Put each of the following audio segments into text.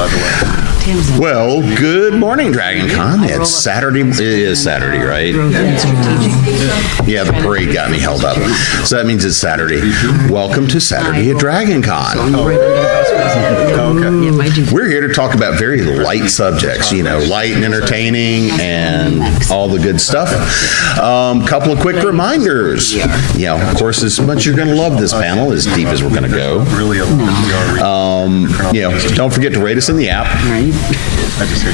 by the way. Well, good morning, Dragon Con. It's Saturday. It is Saturday, right? Yeah, the parade got me held up. So that means it's Saturday. Welcome to Saturday at Dragon Con. We're here to talk about very light subjects, light and entertaining and all the good stuff. Couple of quick reminders. Of course, as much as you're going to love this panel, as deep as we're going to go. Don't forget to rate us in the app.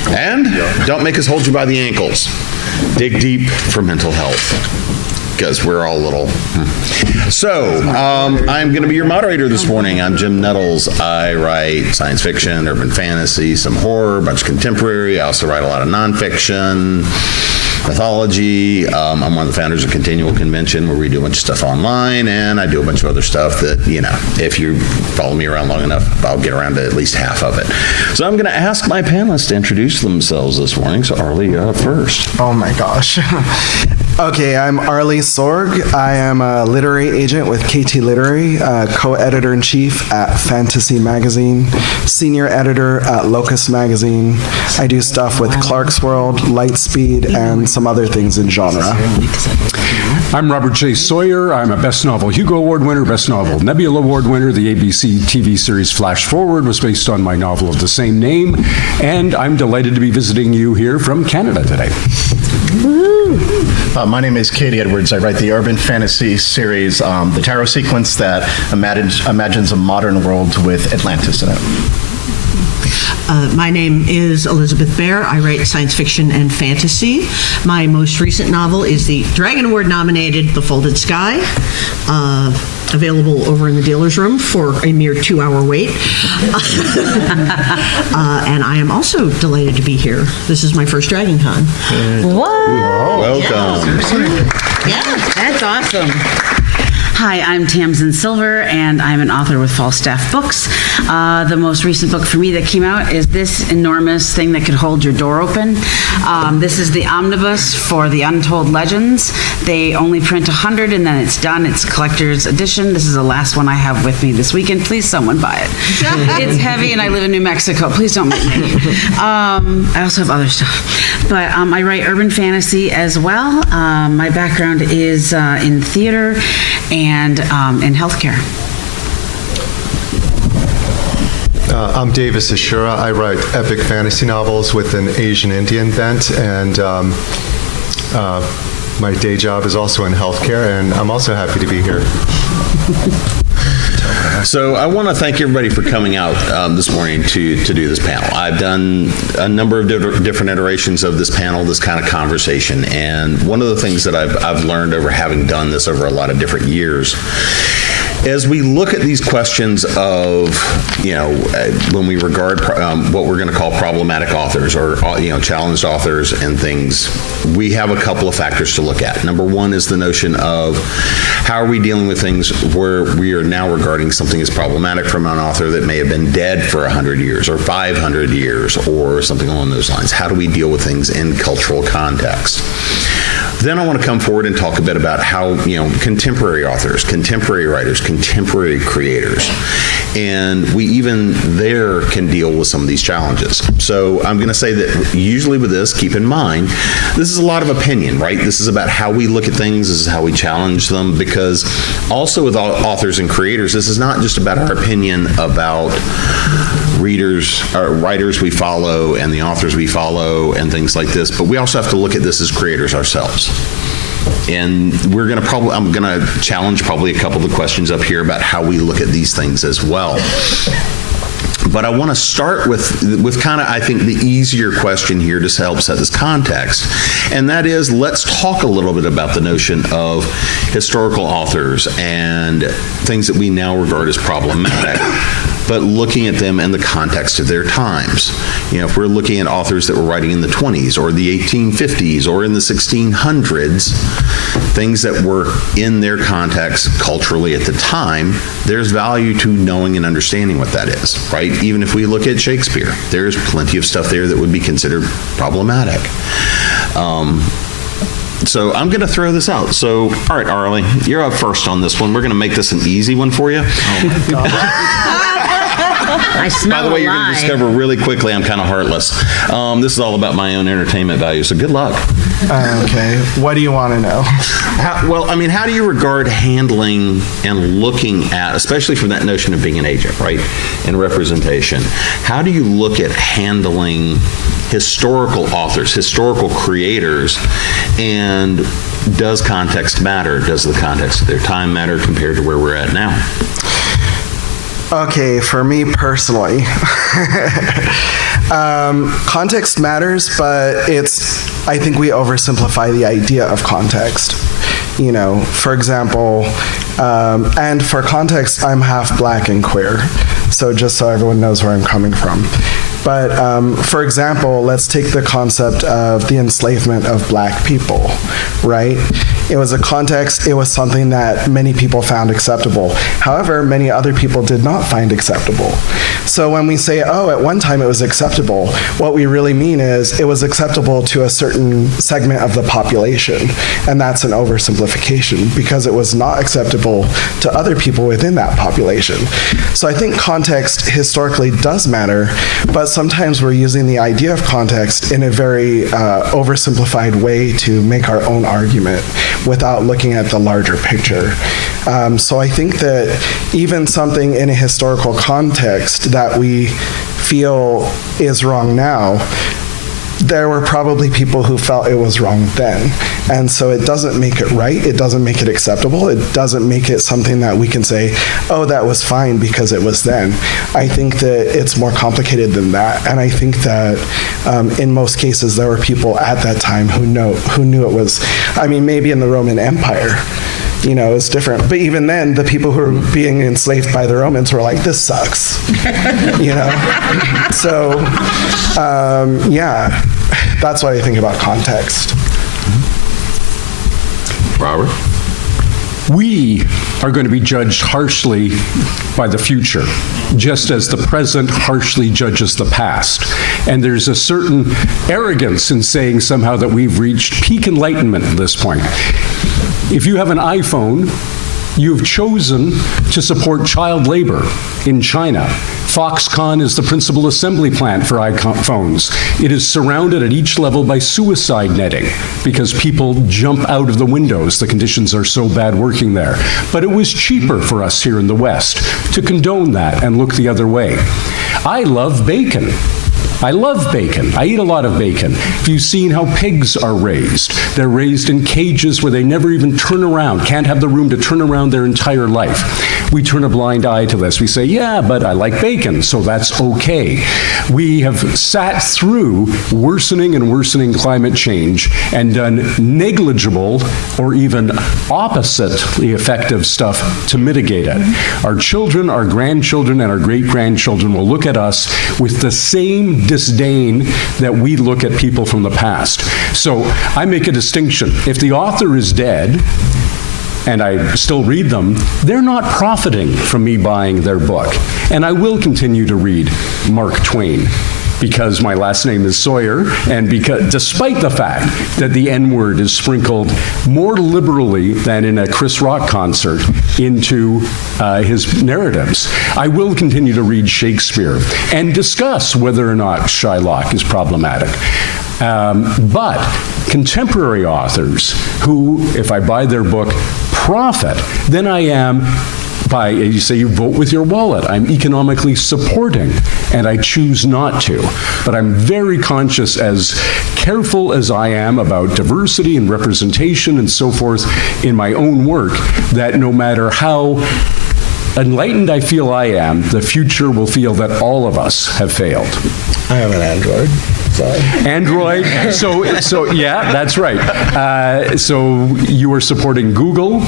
And don't make us hold you by the ankles. Dig deep for mental health, because we're all little. So, I'm going to be your moderator this morning. I'm Jim Nettles. I write science fiction, urban fantasy, some horror, a bunch of contemporary. I also write a lot of nonfiction, mythology. I'm one of the founders of Continual Convention, where we do a bunch of stuff online, and I do a bunch of other stuff that, if you follow me around long enough, I'll get around to at least half of it. So I'm going to ask my panelists to introduce themselves this morning. So Arlie, you're up first. Oh my gosh. Okay, I'm Arlie Sorg. I am a literary agent with KT Literary, co-editor-in-chief at Fantasy Magazine, senior editor at Locus Magazine. I do stuff with Clarkesworld, Lightspeed, and some other things in genre. I'm Robert J. Sawyer. I'm a Best Novel Hugo Award winner, Best Novel Nebula Award winner. The ABC TV series Flash Forward was based on my novel of the same name, and I'm delighted to be visiting you here from Canada today. My name is Katie Edwards. I write the urban fantasy series, The Tarot Sequence, that imagines a modern world with Atlantis in it. My name is Elizabeth Bear. I write science fiction and fantasy. My most recent novel is the Dragon Award nominated The Folded Sky, available over in the dealer's room for a mere 2-hour wait. And I am also delighted to be here. This is my first Dragon Con. What? Welcome. Yeah, that's awesome. Hi, I'm Tamsin Silver, and I'm an author with Falstaff Books. The most recent book for me that came out is this enormous thing that could hold your door open. This is the omnibus for the Untold Legends. They only print 100 and then it's done. It's a collector's edition. This is the last one I have with me this weekend. Please, someone buy it. It's heavy and I live in New Mexico. Please don't make me. I also have other stuff. But I write urban fantasy as well. My background is in theater and in healthcare. I'm Davis Ashura. I write epic fantasy novels with an Asian Indian bent, and my day job is also in healthcare, and I'm also happy to be here. So I want to thank everybody for coming out this morning to do this panel. I've done a number of different iterations of this panel, this kind of conversation, and one of the things that I've learned over having done this over a lot of different years, as we look at these questions of, when we regard what we're going to call problematic authors or, challenged authors and things, we have a couple of factors to look at. Number one is the notion of how are we dealing with things where we are now regarding something as problematic from an author that may have been dead for 100 years or 500 years or something along those lines. How do we deal with things in cultural context? Then I want to come forward and talk a bit about how, contemporary authors, contemporary writers, contemporary creators, and we even there can deal with some of these challenges. So I'm going to say that usually with this, keep in mind, this is a lot of opinion, right? This is about how we look at things, this is how we challenge them, because also with authors and creators, this is not just about our opinion about readers, or writers we follow and the authors we follow and things like this, but we also have to look at this as creators ourselves. And I'm going to challenge probably a couple of the questions up here about how we look at these things as well. But I want to start with kind of, I think, the easier question here to help set this context. And that is, let's talk a little bit about the notion of historical authors and things that we now regard as problematic, but looking at them in the context of their times. If we're looking at authors that were writing in the 20s or the 1850s or in the 1600s, things that were in their context culturally at the time, there's value to knowing and understanding what that is, right? Even if we look at Shakespeare, there's plenty of stuff there that would be considered problematic. So I'm going to throw this out. So, all right, Arlie, you're up first on this one. We're going to make this an easy one for you. Oh, my God. I smell By the way, a you're going lie. to discover really quickly I'm kind of heartless. This is all about my own entertainment value, so good luck. Okay, what do you want to know? How do you regard handling and looking at, especially from that notion of being an agent, right, and representation, how do you look at handling historical authors, historical creators, and does context matter? Does the context of their time matter compared to where we're at now? Okay, for me personally, context matters, but I think we oversimplify the idea of context. You know, for example, and for context, I'm half black and queer, so just so everyone knows where I'm coming from. But for example, let's take the concept of the enslavement of black people, right? It was a context, it was something that many people found acceptable. However, many other people did not find acceptable. So when we say, oh, at one time it was acceptable, what we really mean is it was acceptable to a certain segment of the population. And that's an oversimplification because it was not acceptable to other people within that population. So I think context historically does matter, but sometimes we're using the idea of context in a very oversimplified way to make our own argument without looking at the larger picture. So I think that even something in a historical context that we feel is wrong now, there were probably people who felt it was wrong then. And so it doesn't make it right, it doesn't make it acceptable, it doesn't make it something that we can say, oh, that was fine because it was then. I think that it's more complicated than that. And I think that in most cases there were people at that time who knew it was, I mean, maybe in the Roman Empire, you know, it's different. But even then, the people who were being enslaved by the Romans were like, this sucks, you know? So, yeah, that's what I think about context. Robert? We are going to be judged harshly by the future, just as the present harshly judges the past. And there's a certain arrogance in saying somehow that we've reached peak enlightenment at this point. If you have an iPhone, you've chosen to support child labor in China. Foxconn is the principal assembly plant for iPhones. It is surrounded at each level by suicide netting because people jump out of the windows. The conditions are so bad working there. But it was cheaper for us here in the West to condone that and look the other way. I love bacon. I love bacon. I eat a lot of bacon. Have you seen how pigs are raised? They're raised in cages where they never even turn around, can't have the room to turn around their entire life. We turn a blind eye to this. We say, yeah, but I like bacon, so that's okay. We have sat through worsening and worsening climate change and done negligible or even oppositely effective stuff to mitigate it. Our children, our grandchildren, and our great-grandchildren will look at us with the same disdain that we look at people from the past. So I make a distinction. If the author is dead, and I still read them, they're not profiting from me buying their book. And I will continue to read Mark Twain because my last name is Sawyer, and because, despite the fact that the N-word is sprinkled more liberally than in a Chris Rock concert into his narratives, I will continue to read Shakespeare and discuss whether or not Shylock is problematic. But contemporary authors who, if I buy their book, profit, then I am, by, you say you vote with your wallet, I'm economically supporting, and I choose not to. But I'm very conscious, as careful as I am about diversity and representation and so forth in my own work, that no matter how enlightened I feel I am, the future will feel that all of us have failed. I have an Android. Sorry. Android, so yeah, that's right. So you are supporting Google,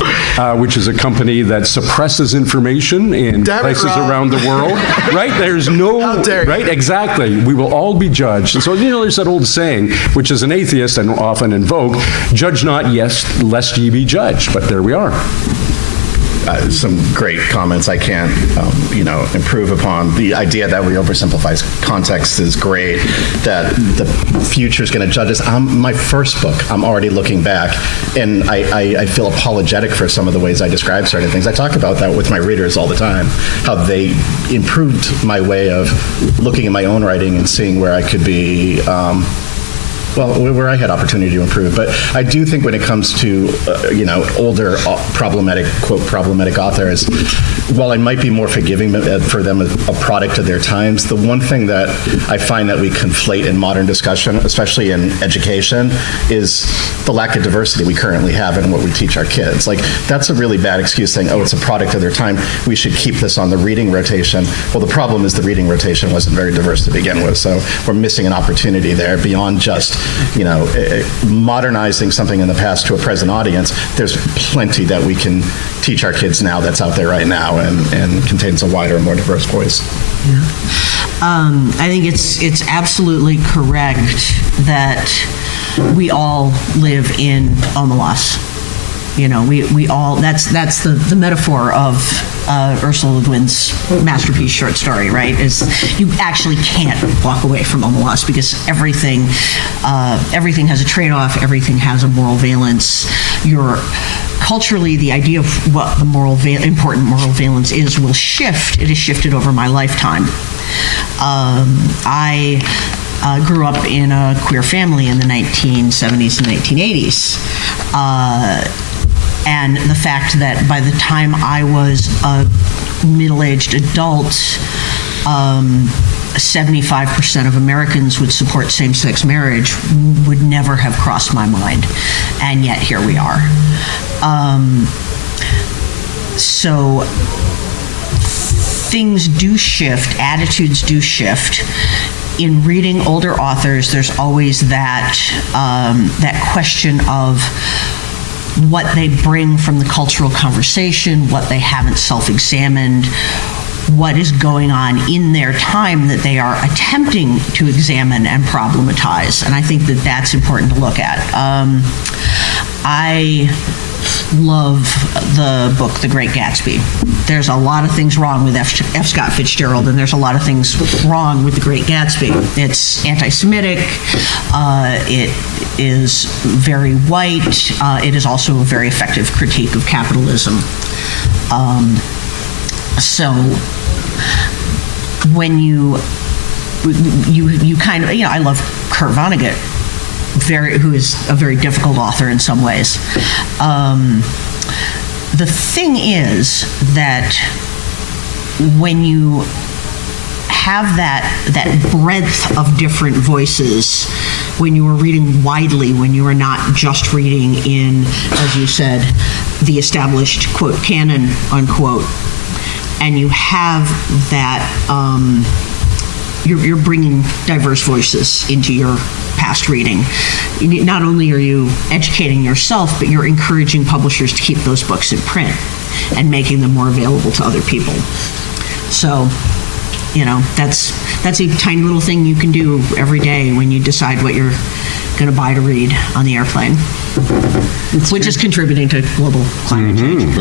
which is a company that suppresses information in places around the world, right? There's no, How dare you. right? Exactly. We will all be judged. And so, you know, there's that old saying, which is an atheist and often invoke, judge not, yes, lest ye be judged. But there we are. some great comments I can't, improve upon. The idea that we oversimplify context is great, that the future is going to judge us. My first book, I'm already looking back, and I feel apologetic for some of the ways I describe certain things. I talk about that with my readers all the time, how they improved my way of looking at my own writing and seeing where I could be, where I had opportunity to improve. But I do think when it comes to, older problematic, quote, problematic authors, while I might be more forgiving for them, a product of their times, the one thing that I find that we conflate in modern discussion, especially in education, is the lack of diversity we currently have in what we teach our kids. Like, that's a really bad excuse, saying, oh, it's a product of their time, we should keep this on the reading rotation. Well, the problem is the reading rotation wasn't very diverse to begin with, so we're missing an opportunity there beyond just modernizing something in the past to a present audience. There's plenty that we can teach our kids now that's out there right now and contains a wider and more diverse voice. I think it's absolutely correct that we all live in Omelas. We all, that's the metaphor of Ursula Le Guin's masterpiece short story, right? Is you actually can't walk away from Omelas because everything has a trade-off, everything has a moral valence. Culturally, the idea of what the important moral valence is will shift. It has shifted over my lifetime. I grew up in a queer family in the 1970s and 1980s. And the fact that by the time I was a middle-aged adult, 75% of Americans would support same-sex marriage would never have crossed my mind. And yet here we are. So things do shift, attitudes do shift. In reading older authors, there's always that question of what they bring from the cultural conversation, what they haven't self-examined, what is going on in their time that they are attempting to examine and problematize. And I think that that's important to look at. I love the book, The Great Gatsby. There's a lot of things wrong with F. Scott Fitzgerald, and there's a lot of things wrong with The Great Gatsby. It's anti-Semitic. It is very white. It is also a very effective critique of capitalism. So when you kind of, I love Kurt Vonnegut, who is a very difficult author in some ways. The thing is that when you have that breadth of different voices, when you are reading widely, when you are not just reading in, as you said, the established, quote, canon, unquote, and you have that, you're bringing diverse voices into your past reading. Not only are you educating yourself, but you're encouraging publishers to keep those books in print and making them more available to other people. So, that's a tiny little thing you can do every day when you decide what you're going to buy to read on the airplane, which is contributing to global climate change.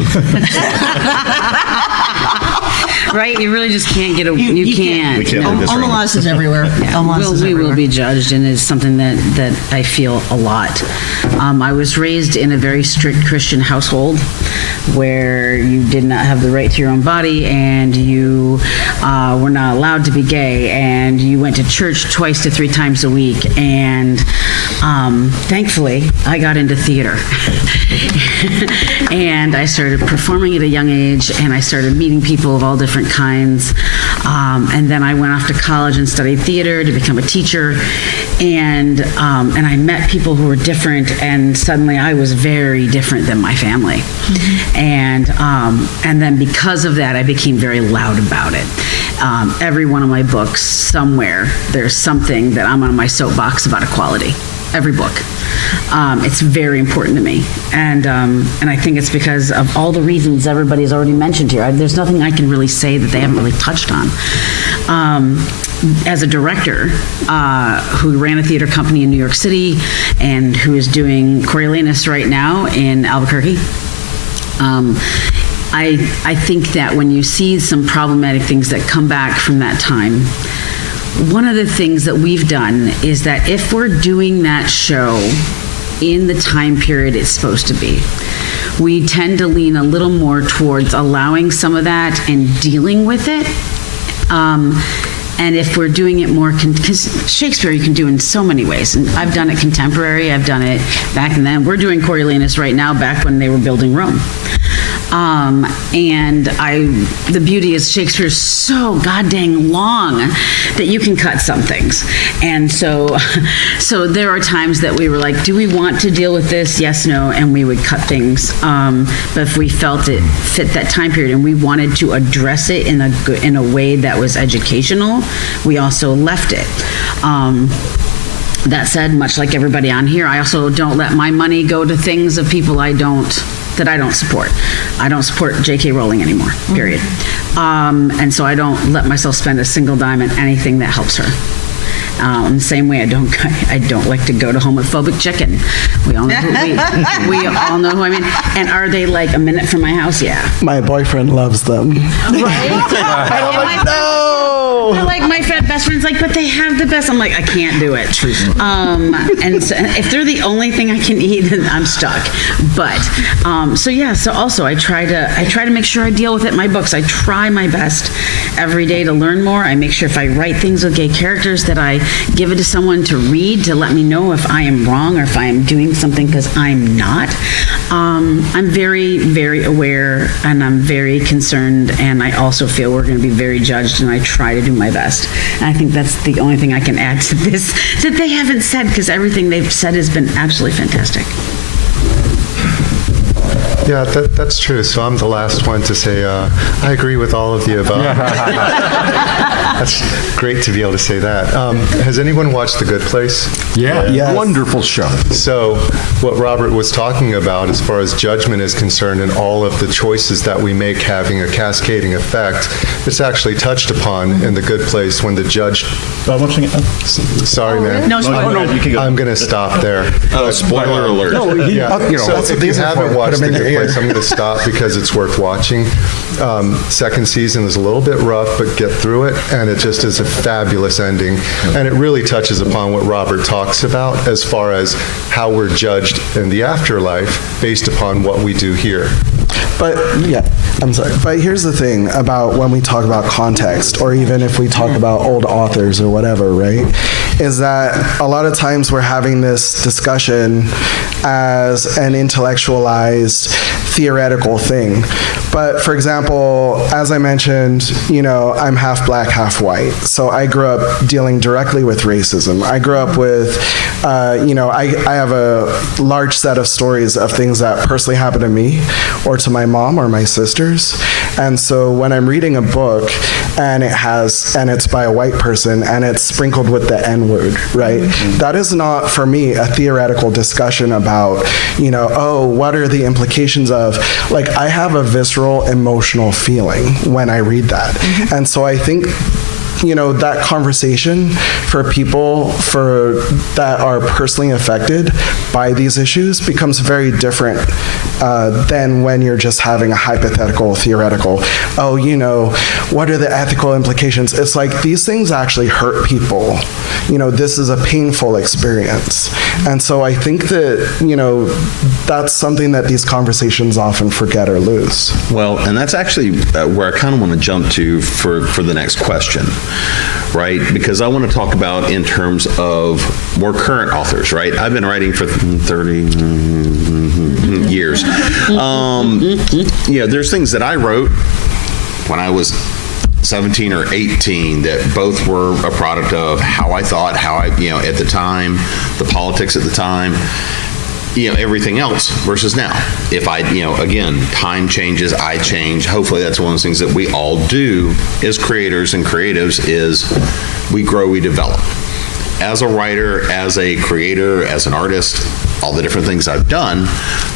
Right? You really just can't get away. You can't. We can't leave this room. Omelas is everywhere. Omelas is We everywhere. will be judged, and it's something that I feel a lot. I was raised in a very strict Christian household where you did not have the right to your own body, and you were not allowed to be gay, and you went to church 2 to 3 times a week. And thankfully, I got into theater. And I started performing at a young age, and I started meeting people of all different kinds. And then I went off to college and studied theater to become a teacher. And I met people who were different, and suddenly I was very different than my family. And then because of that, I became very loud about it. Every one of my books, somewhere, there's something that I'm on my soapbox about equality. Every book. It's very important to me. And I think it's because of all the reasons everybody's already mentioned here. There's nothing I can really say that they haven't really touched on. As a director who ran a theater company in New York City and who is doing Coriolanus right now in Albuquerque, I think that when you see some problematic things that come back from that time, one of the things that we've done is that if we're doing that show in the time period it's supposed to be, we tend to lean a little more towards allowing some of that and dealing with it. And if we're doing it more, because Shakespeare you can do in so many ways. And I've done it contemporary, I've done it back in then. We're doing Coriolanus right now, back when they were building Rome. And the beauty is Shakespeare's so goddamn long that you can cut some things. And so there are times that we were like, do we want to deal with this? Yes, no, and we would cut things. But if we felt it fit that time period and we wanted to address it in a way that was educational, we also left it. That said, much like everybody on here, I also don't let my money go to things of people that I don't support. I don't support J.K. Rowling anymore, period. And so I don't let myself spend a single dime on anything that helps her. In the same way, I don't like to go to Homophobic Chicken. We all know we all know who I mean. And are they like a minute from my house? Yeah. My boyfriend loves them. Right? I'm like, no! They're like, my best friend's like, but they have the best. I'm like, I can't do it. And so if they're the only thing I can eat, then I'm stuck. But so also I try to make sure I deal with it in my books. I try my best every day to learn more. I make sure if I write things with gay characters that I give it to someone to read to let me know if I am wrong or if I am doing something because I'm not. I'm very, very aware and I'm very concerned, and I also feel we're going to be very judged, and I try to do my best. And I think that's the only thing I can add to this that they haven't said, because everything they've said has been absolutely fantastic. Yeah, that's true. So I'm the last one to say I agree with all of the above. That's great to be able to say that. Has anyone watched The Good Place? Yeah, Yes. wonderful show. So what Robert was talking about as far as judgment is concerned and all of the choices that we make having a cascading effect, it's actually touched upon in The Good Place when the judge... I'm watching it. Sorry, man. No, spoiler. You can go. I'm going to stop there. Spoiler alert. No, Yeah. So that's what if you these are for, haven't put watched them The in Good your Place, ear. I'm going to stop because it's worth watching. Second season is a little bit rough, but get through it, and it just is a fabulous ending. And it really touches upon what Robert talks about as far as how we're judged in the afterlife based upon what we do here. But yeah, I'm sorry. But here's the thing about when we talk about context, or even if we talk about old authors or whatever, right? Is that a lot of times we're having this discussion as an intellectualized, theoretical thing. But for example, as I mentioned, I'm half black, half white. So I grew up dealing directly with racism. I grew up with, I have a large set of stories of things that personally happened to me or to my mom or my sisters. And so when I'm reading a book and it's by a white person and it's sprinkled with the N-word, right? Mm-hmm. That is not for me a theoretical discussion about, what are the implications of, like, I have a visceral emotional feeling when I read that. Mm-hmm. And so I think that conversation for people that are personally affected by these issues becomes very different than when you're just having a hypothetical, theoretical, what are the ethical implications? It's like these things actually hurt people. This is a painful experience. And so I think that, that's something that these conversations often forget or lose. Well, and that's actually where I kind of want to jump to for the next question, right? Because I want to talk about in terms of more current authors, right? I've been writing for 30 years. There's things that I wrote when I was 17 or 18 that both were a product of how I thought, at the time, the politics at the time, everything else versus now. If again, time changes, I change. Hopefully that's one of those things that we all do as creators and creatives is we grow, we develop. As a writer, as a creator, as an artist, all the different things I've done,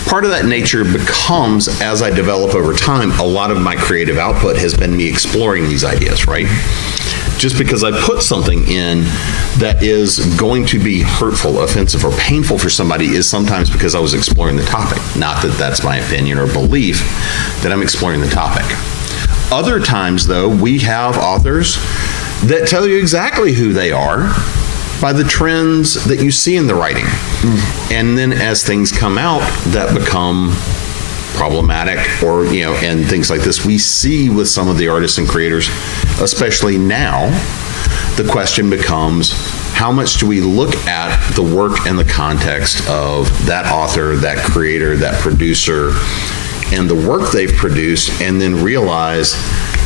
part of that nature becomes, as I develop over time, a lot of my creative output has been me exploring these ideas, right? just because I put something in that is going to be hurtful, offensive, or painful for somebody is sometimes because I was exploring the topic. Not that that's my opinion or belief, that I'm exploring the topic. Other times, though, we have authors that tell you exactly who they are by the trends that you see in the writing. And then as things come out that become problematic, or, and things like this, we see with some of the artists and creators, especially now, the question becomes, how much do we look at the work and the context of that author, that creator, that producer, and the work they've produced, and then realize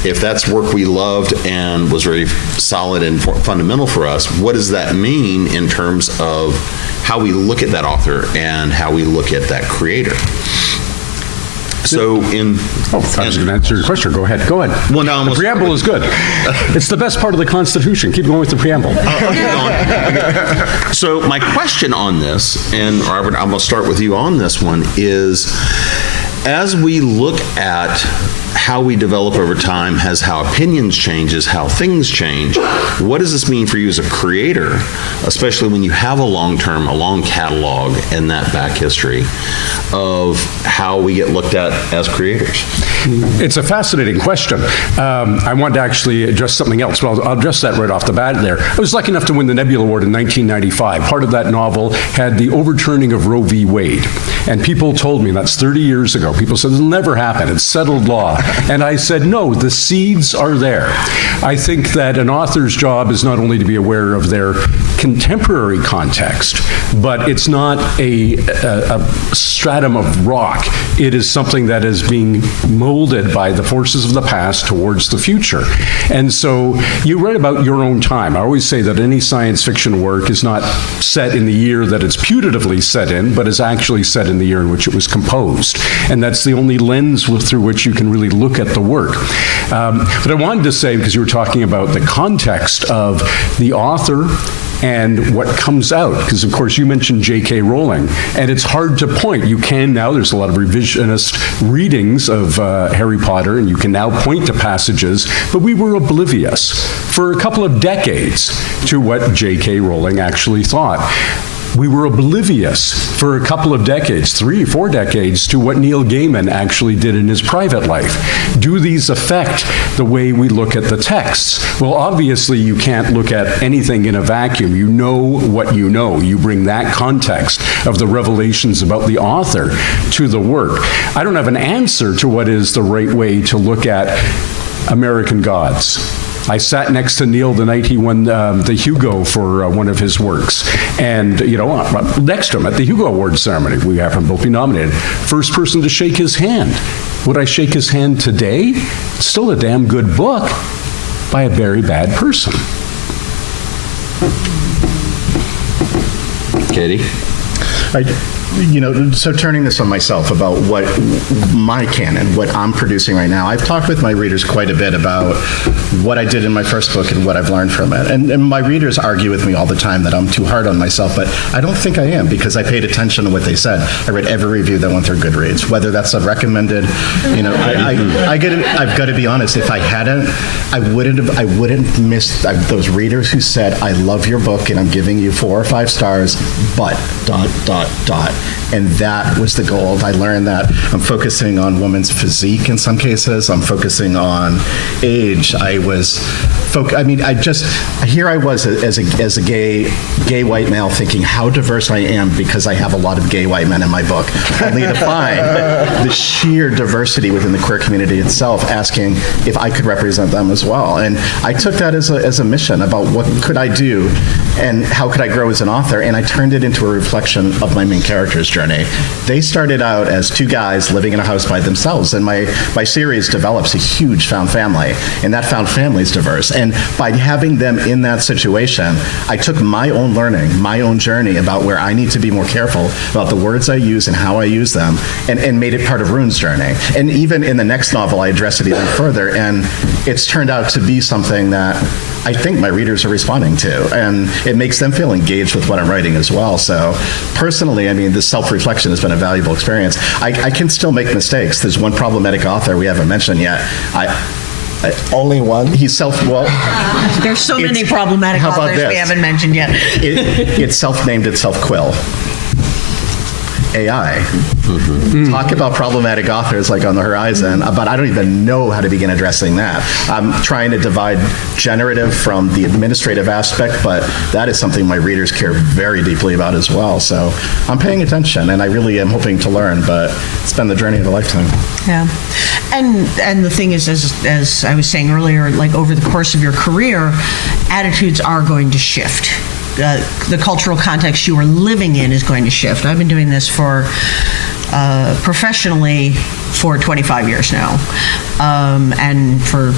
if that's work we loved and was very solid and fundamental for us, what does that mean in terms of how we look at that author and how we look at that creator? So in... I was going to answer your question. Go ahead. Well, no, the preamble is good. It's the best part of the Constitution. Keep going with the preamble. Okay. So my question on this, and Robert, I'm going to start with you on this one, is as we look at how we develop over time, as how opinions changes, how things change, what does this mean for you as a creator, especially when you have a long catalog and that back history of how we get looked at as creators? It's a fascinating question. I wanted to actually address something else. Well, I'll address that right off the bat there. I was lucky enough to win the Nebula Award in 1995. Part of that novel had the overturning of Roe v. Wade. And people told me, that's 30 years ago, people said, it'll never happen. It's settled law. And I said, no, the seeds are there. I think that an author's job is not only to be aware of their contemporary context, but it's not a stratum of rock. It is something that is being molded by the forces of the past towards the future. And so you write about your own time. I always say that any science fiction work is not set in the year that it's putatively set in, but is actually set in the year in which it was composed. And that's the only lens through which you can really look at the work. But I wanted to say, because you were talking about the context of the author and what comes out, because of course you mentioned J.K. Rowling, and it's hard to point. You can now, there's a lot of revisionist readings of Harry Potter, and you can now point to passages, but we were oblivious for a couple of decades to what J.K. Rowling actually thought. We were oblivious for a couple of decades, 3 or 4 decades, to what Neil Gaiman actually did in his private life. Do these affect the way we look at the texts? Well, obviously, you can't look at anything in a vacuum. You know what you know. You bring that context of the revelations about the author to the work. I don't have an answer to what is the right way to look at American Gods. I sat next to Neil the night he won the Hugo for one of his works. And, next to him at the Hugo Award ceremony, we happened to both be nominated. First person to shake his hand. Would I shake his hand today? It's still a damn good book by a very bad person. Katie? So turning this on myself about what my canon, what I'm producing right now, I've talked with my readers quite a bit about what I did in my first book and what I've learned from it. And my readers argue with me all the time that I'm too hard on myself, but I don't think I am, because I paid attention to what they said. I read every review that went through Goodreads, whether that's a recommended, I've got to be honest, if I hadn't, I wouldn't miss those readers who said, I love your book and I'm giving you 4 or 5 stars, but ... And that was the goal. I learned that I'm focusing on women's physique in some cases. I'm focusing on age. Here I was as a gay white male thinking how diverse I am because I have a lot of gay white men in my book, only to find the sheer diversity within the queer community itself, asking if I could represent them as well. And I took that as a mission about what could I do and how could I grow as an author, and I turned it into a reflection of my main character's journey. They started out as 2 guys living in a house by themselves, and my series develops a huge found family, and that found family is diverse. And by having them in that situation, I took my own learning, my own journey about where I need to be more careful about the words I use and how I use them, and made it part of Rune's journey. And even in the next novel, I address it even further, and it's turned out to be something that I think my readers are responding to, and it makes them feel engaged with what I'm writing as well. So personally, this self-reflection has been a valuable experience. I can still make mistakes. There's one problematic author we haven't mentioned yet. Only one? He's well. There's so many It's- problematic how about authors we this? haven't mentioned yet. It self-named itself Quill. AI. Talk about problematic authors like on the horizon, but I don't even know how to begin addressing that. I'm trying to divide generative from the administrative aspect, but that is something my readers care very deeply about as well. So I'm paying attention, and I really am hoping to learn, but it's been the journey of a lifetime. Yeah, and the thing is, as I was saying earlier, like over the course of your career, attitudes are going to shift. The cultural context you are living in is going to shift. I've been doing this for professionally for 25 years now, and for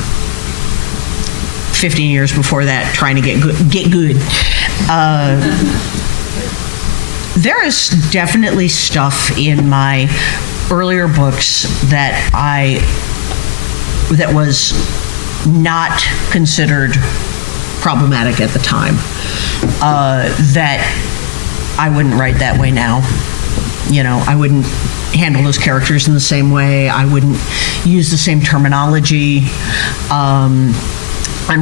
15 years before that, trying to get good. There is definitely stuff in my earlier books that was not considered problematic at the time, that I wouldn't write that way now. You know, I wouldn't handle those characters in the same way. I wouldn't use the same terminology. And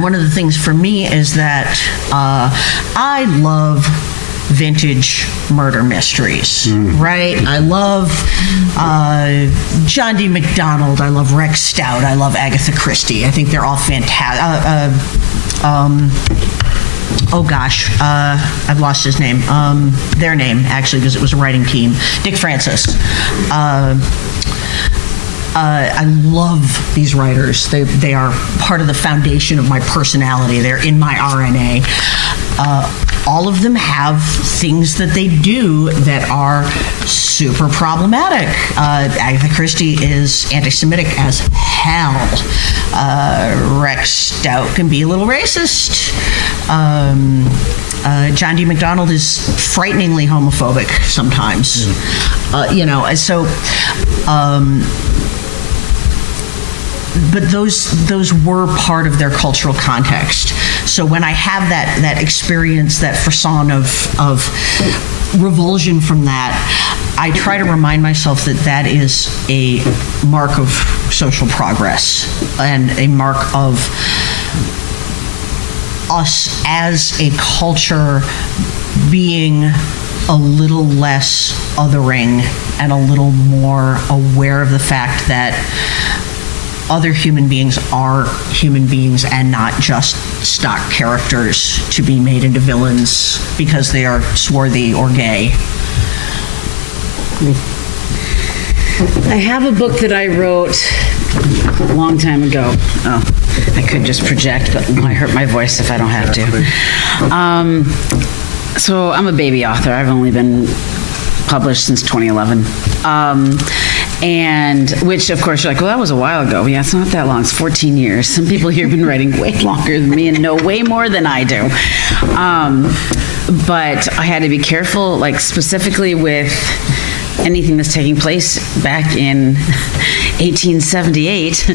one of the things for me is that I love vintage murder mysteries, right? I love John D. MacDonald. I love Rex Stout. I love Agatha Christie. I think they're all fantastic. Oh gosh, I've lost his name. Their name, actually, because it was a writing team. Dick Francis. I love these writers. They are part of the foundation of my personality. They're in my RNA. All of them have things that they do that are super problematic. Agatha Christie is anti-Semitic as hell. Rex Stout can be a little racist. John D. MacDonald is frighteningly homophobic sometimes. But those were part of their cultural context. So when I have that experience, that frisson of revulsion from that, I try to remind myself that is a mark of social progress and a mark of us as a culture being a little less othering and a little more aware of the fact that other human beings are human beings and not just stock characters to be made into villains because they are swarthy or gay. I have a book that I wrote a long time ago. Oh, I could just project, but it might hurt my voice if I don't have to. So I'm a baby author. I've only been published since 2011. And which, of course, you're like, well, that was a while ago. Yeah, it's not that long. It's 14 years. Some people here have been writing way longer than me and know way more than I do. But I had to be careful, like specifically with anything that's taking place back in 1878.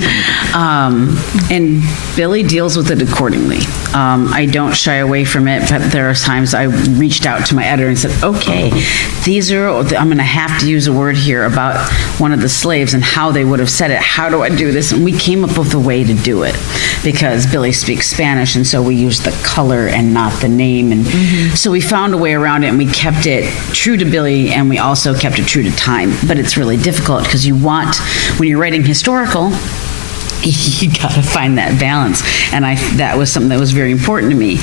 And Billy deals with it accordingly. I don't shy away from it, but there are times I reached out to my editor and said, okay, I'm going to have to use a word here about one of the slaves and how they would have said it. How do I do this? And we came up with a way to do it because Billy speaks Spanish, and so we used the color and not the name. And so we found a way around it, and we kept it true to Billy, and we also kept it true to time. But it's really difficult because when you're writing historical, you gotta find that balance, and that was something that was very important to me.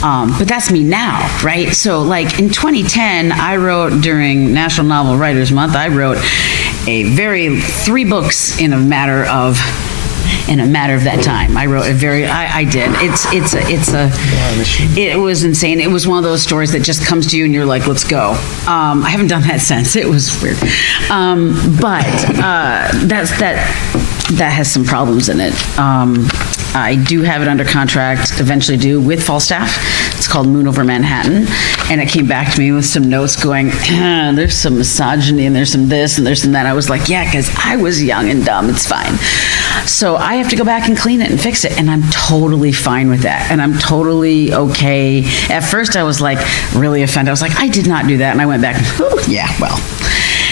But that's me now, right? So, like in 2010, I wrote during National Novel Writers Month. I wrote 3 books in a matter of that time. I wrote I did. It was insane. It was one of those stories that just comes to you and you're like, let's go. I haven't done that since. It was weird. But that has some problems in it. I do have it under contract, eventually do, with Falstaff. It's called Moon Over Manhattan. And it came back to me with some notes going, there's some misogyny and there's some this and there's some that. I was like, yeah, because I was young and dumb. It's fine. So I have to go back and clean it and fix it. And I'm totally fine with that. And I'm totally okay. At first I was like really offended. I was like, I did not do that. And I went back, oh, yeah, well.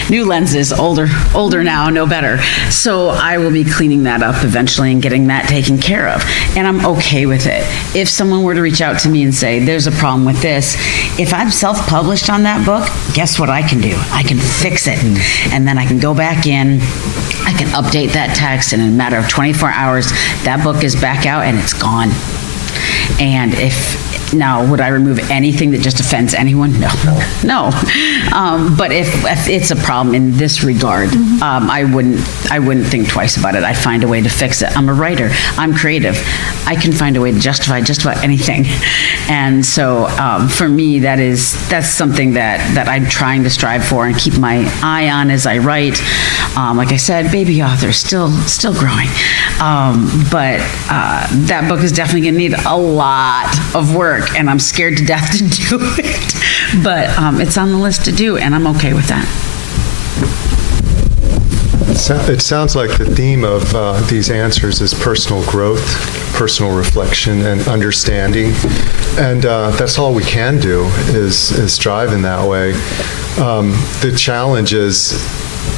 new lenses, older now, know better. So I will be cleaning that up eventually and getting that taken care of. And I'm okay with it. If someone were to reach out to me and say, there's a problem with this, if I'm self-published on that book, guess what I can do? I can fix it. And then I can go back in, I can update that text, and in a matter of 24 hours, that book is back out and it's gone. And now, would I remove anything that just offends anyone? No. But if it's a problem in this regard, I wouldn't think twice about it. I'd find a way to fix it. I'm a writer. I'm creative. I can find a way to justify just about anything. And so, for me, that's something that I'm trying to strive for and keep my eye on as I write. Like I said, baby author, still growing. But that book is definitely going to need a lot of work, and I'm scared to death to do it. But it's on the list to do, and I'm okay with that. It sounds like the theme of these answers is personal growth, personal reflection, and understanding. And that's all we can do is strive in that way. The challenge is,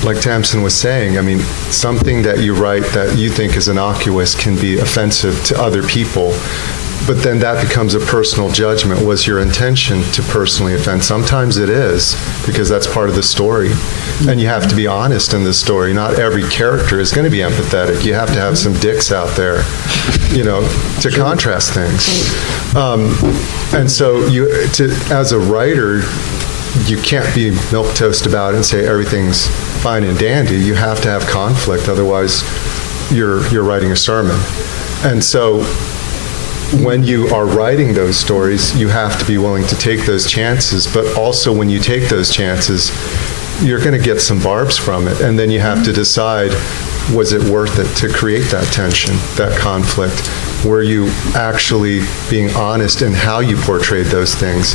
like Tamsin was saying, I mean, something that you write that you think is innocuous can be offensive to other people. But then that becomes a personal judgment. Was your intention to personally offend? Sometimes it is, because that's part of the story. And you have to be honest in the story. Not every character is going to be empathetic. You have to have some dicks out there, to contrast things. And so as a writer, you can't be milquetoast about it and say everything's fine and dandy. You have to have conflict. Otherwise, you're writing a sermon. And so when you are writing those stories, you have to be willing to take those chances, but also when you take those chances, you're going to get some barbs from it, and then you have to decide, was it worth it to create that tension, that conflict? Were you actually being honest in how you portrayed those things?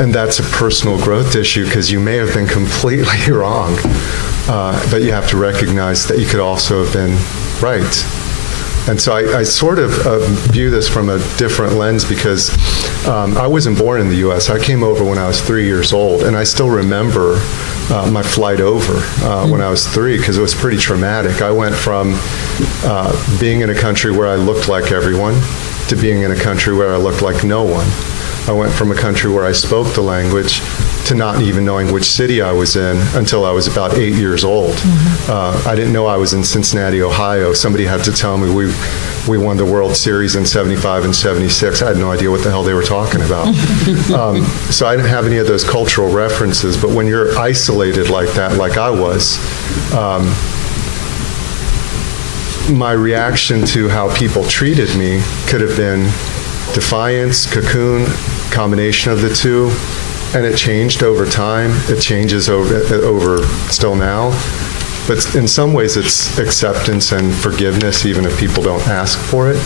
And that's a personal growth issue, because you may have been completely wrong, but you have to recognize that you could also have been right. And so I sort of view this from a different lens, because I wasn't born in the U.S. I came over when I was 3 years old, and I still remember my flight over when I was 3, because it was pretty traumatic. I went from being in a country where I looked like everyone to being in a country where I looked like no one. I went from a country where I spoke the language to not even knowing which city I was in until I was about 8 years old. I didn't know I was in Cincinnati, Ohio. Somebody had to tell me we won the World Series in 75 and 76. I had no idea what the hell they were talking about. So I didn't have any of those cultural references. But when you're isolated like that, like I was, my reaction to how people treated me could have been defiance, cocoon, combination of the two, and it changed over time. It changes over still now, but in some ways it's acceptance and forgiveness, even if people don't ask for it,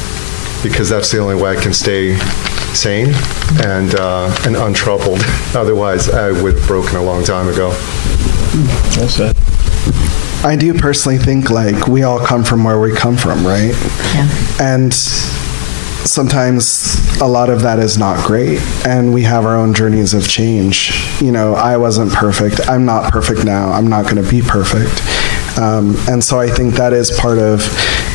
because that's the only way I can stay sane and untroubled. Otherwise, I would have broken a long time ago. Well said. I do personally think we all come from where we come from, right? Yeah. And sometimes a lot of that is not great, and we have our own journeys of change. I wasn't perfect. I'm not perfect now. I'm not going to be perfect. And so I think that is part of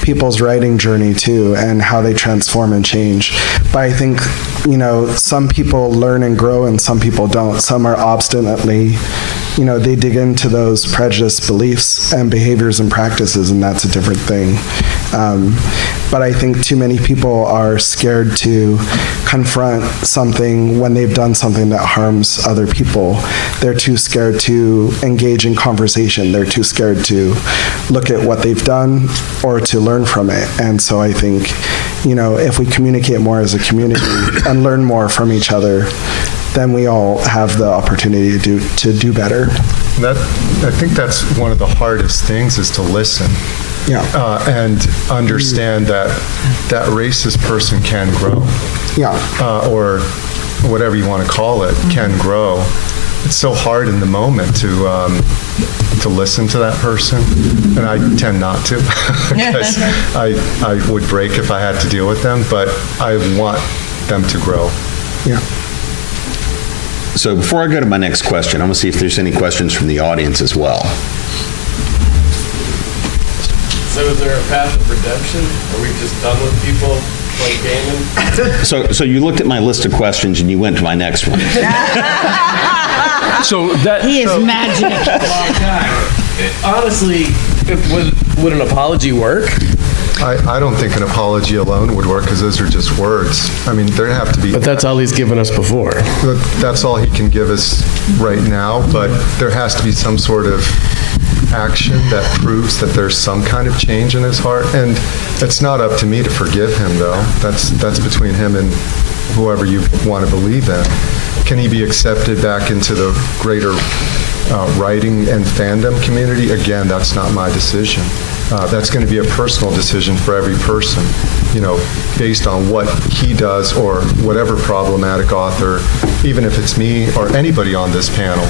people's writing journey too, and how they transform and change. But I think, some people learn and grow and some people don't. Some are obstinately, they dig into those prejudiced beliefs and behaviors and practices, and that's a different thing. But I think too many people are scared to confront something when they've done something that harms other people. They're too scared to engage in conversation. They're too scared to look at what they've done or to learn from it. And so I think, if we communicate more as a community and learn more from each other, then we all have the opportunity to do better. I think that's one of the hardest things, is to listen. Yeah. And understand that racist person can grow. Yeah. Or whatever you want to call it, can grow. It's so hard in the moment to listen to that person, and I tend not to, because I would break if I had to deal with them, but I want them to grow. Yeah. So before I go to my next question, I'm going to see if there's any questions from the audience as well. So is there a path of redemption? Are we just done with people like gaming? So you looked at my list of questions and you went to my next one. So that He is magic. Honestly, would an apology work? I don't think an apology alone would work, because those are just words. I mean, there have to be. But that's all he's given us before. That's all he can give us right now, but there has to be some sort of action that proves that there's some kind of change in his heart. And it's not up to me to forgive him, though. That's between him and whoever you want to believe in. Can he be accepted back into the greater writing and fandom community? Again, that's not my decision. That's going to be a personal decision for every person, based on what he does or whatever problematic author, even if it's me or anybody on this panel.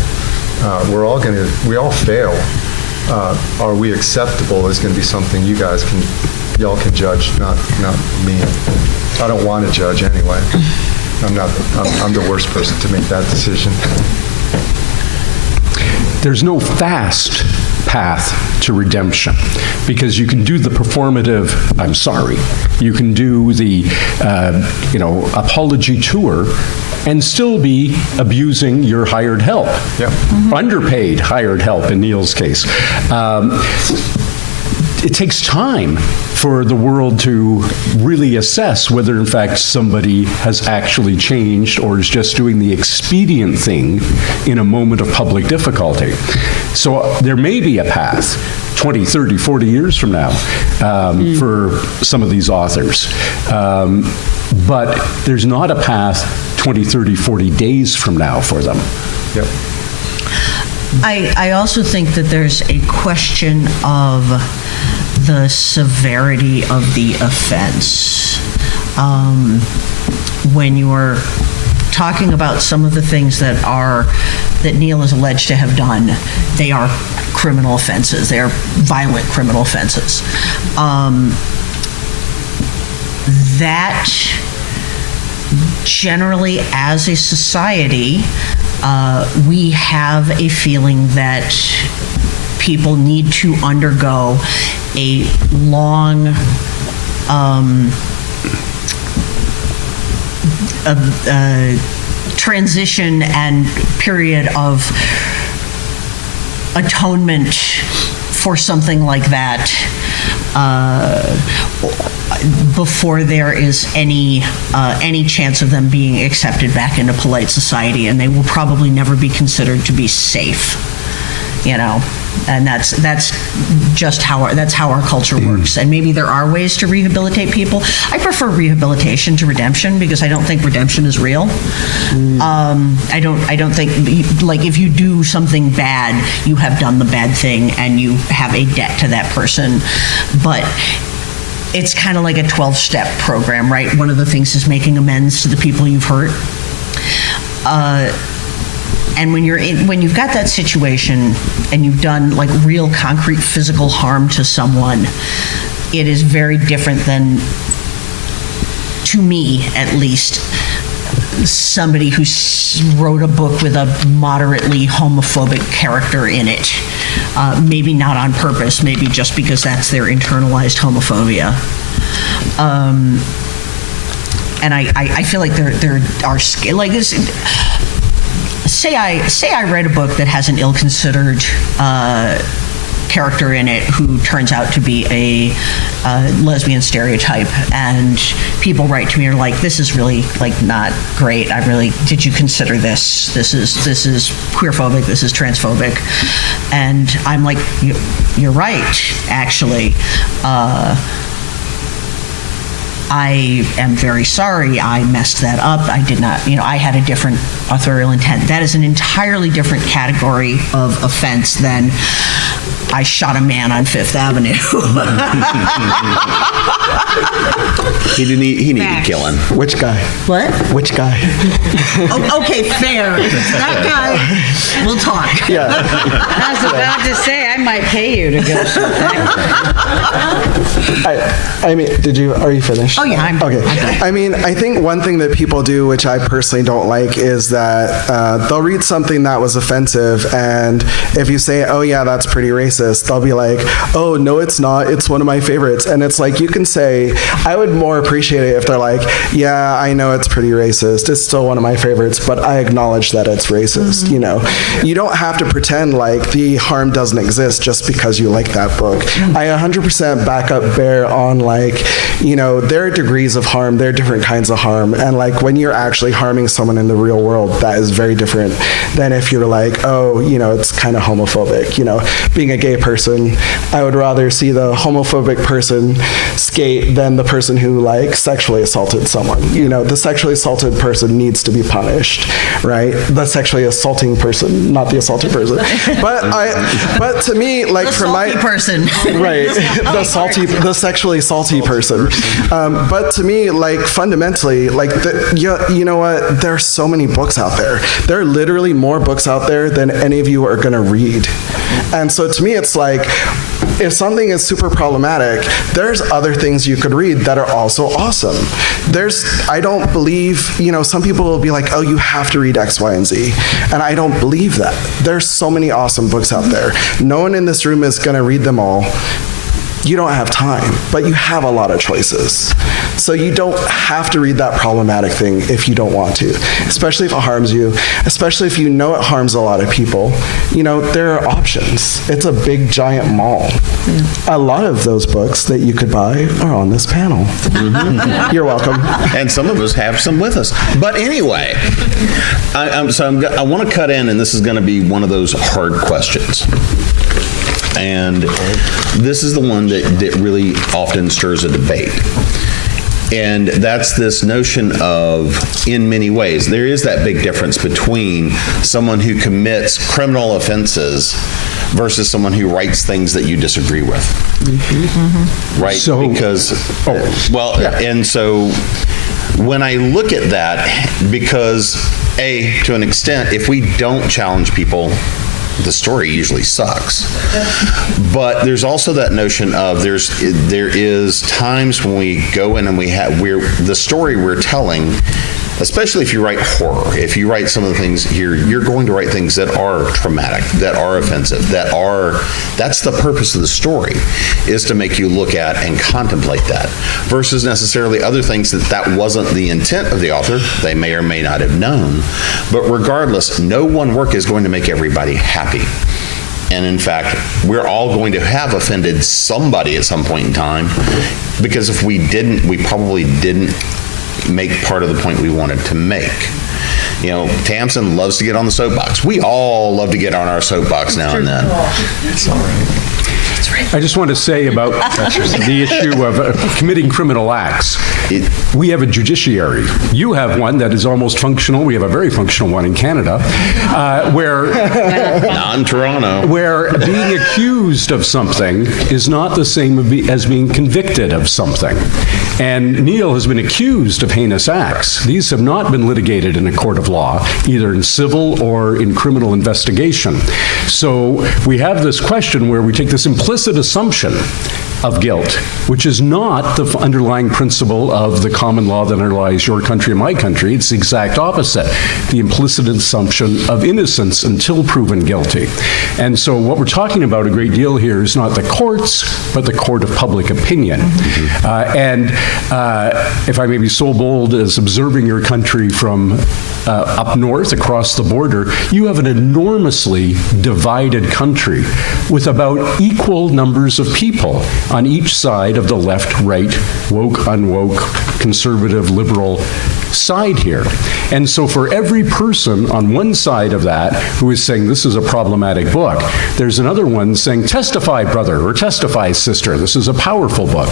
We all fail. Are we acceptable is going to be something y'all can judge, not me. I don't want to judge anyway. I'm the worst person to make that decision. there's no fast path to redemption, because you can do the performative, I'm sorry, you can do the, apology tour and still be abusing your hired help. Yep. Underpaid hired help in Neil's case. It takes time for the world to really assess whether, in fact, somebody has actually changed or is just doing the expedient thing in a moment of public difficulty. So there may be a path 20, 30, 40 years from now for some of these authors. But there's not a path 20, 30, 40 days from now for them. Yep. I also think that there's a question of the severity of the offense. When you're talking about some of the things that Neil is alleged to have done, they are criminal offenses. They are violent criminal offenses. That generally, as a society, we have a feeling that people need to undergo a long transition and period of atonement for something like that before there is any chance of them being accepted back into polite society, and they will probably never be considered to be safe, and that's just how our culture works. And maybe there are ways to rehabilitate people. I prefer rehabilitation to redemption because I don't think redemption is real. I don't think, like, if you do something bad, you have done the bad thing and you have a debt to that person. But it's kind of like a 12-step program, right? One of the things is making amends to the people you've hurt. And when you've got that situation and you've done like real concrete physical harm to someone, it is very different than, to me at least, somebody who wrote a book with a moderately homophobic character in it. Maybe not on purpose, maybe just because that's their internalized homophobia. And I feel like there are, like this. Say I write a book that has an ill-considered character in it who turns out to be a lesbian stereotype, and people write to me and are like, "This is really like not great. Did you consider this? This is queerphobic. This is transphobic," and I'm like, "You're right, actually." I am very sorry. I messed that up. I did not, I had a different authorial intent. That is an entirely different category of offense than I shot a man on Fifth Avenue. He needed Facts. killing. Which guy? What? Which guy? Oh, okay, fair. If it's that guy, we'll talk. Yeah. I was about to say, I might pay you to go shoot that. I mean, are you finished? Oh, yeah, I'm okay. I mean, I think one thing that people do, which I personally don't like, is that they'll read something that was offensive, and if you say, oh yeah, that's pretty racist, they'll be like, oh no, it's not, it's one of my favorites. And it's like, you can say, I would more appreciate it if they're like, yeah, I know it's pretty racist, it's still one of my favorites, but I acknowledge that it's racist. You know, you don't have to pretend like the harm doesn't exist just because you like that book. I 100% back up Bear on, like, you know, there are degrees of harm, there are different kinds of harm, and like when you're actually harming someone in the real world, that is very different than if you're like, oh, you know, it's kind of homophobic. You know, being a gay person, I would rather see the homophobic person skate than the person who like sexually assaulted someone. You know, the sexually assaulted person needs to be punished, right? The sexually assaulting person, not the assaulted person. But to me, like The for salty person. right, the sexually salty person. But to me, like fundamentally, like you know what? There are so many books out there. There are literally more books out there than any of you are going to read. And so to me, it's like, if something is super problematic, there's other things you could read that are also awesome. I don't believe, you know, some people will be like, oh, you have to read X, Y, and Z. And I don't believe that. There's so many awesome books out there. No one in this room is going to read them all. You don't have time, but you have a lot of choices. So you don't have to read that problematic thing if you don't want to, especially if it harms you, especially if you know it harms a lot of people. You know, there are options. It's a big, giant mall. A lot of those books that you could buy are on this panel. You're welcome. And some of us have some with us. But anyway, I want to cut in, and this is going to be one of those hard questions. And this is the one that really often stirs a debate. And that's this notion of, in many ways, there is that big difference between someone who commits criminal offenses versus someone who writes things that you disagree with. Right? So- because, and so when I look at that, because, to an extent, if we don't challenge people, the story usually sucks. But there's also that notion of there is times when we go in and the story we're telling, especially if you write horror, if you write some of the things here, you're going to write things that are traumatic, that are offensive, that's the purpose of the story, is to make you look at and contemplate that, versus necessarily other things that wasn't the intent of the author. They may or may not have known. But regardless, no one work is going to make everybody happy. And in fact, we're all going to have offended somebody at some point in time, because if we didn't, we probably didn't make part of the point we wanted to make. You know, Tamsin loves to get on the soapbox. We all love to get on our soapbox now and then. It's all right. I just want to say about the issue of committing criminal acts. We have a judiciary. You have one that is almost functional. We have a very functional one in Canada, where Non-Toronto. where being accused of something is not the same as being convicted of something. And Neil has been accused of heinous acts. These have not been litigated in a court of law, either in civil or in criminal investigation. So we have this question where we take this implicit assumption of guilt, which is not the underlying principle of the common law that underlies your country and my country. It's the exact opposite, the implicit assumption of innocence until proven guilty. And so what we're talking about a great deal here is not the courts, but the court of public opinion. If I may be so bold as observing your country from up north across the border, you have an enormously divided country with about equal numbers of people on each side of the left, right, woke, unwoke, conservative, liberal side here. And so for every person on one side of that who is saying this is a problematic book, there's another one saying testify, brother, or testify, sister, this is a powerful book.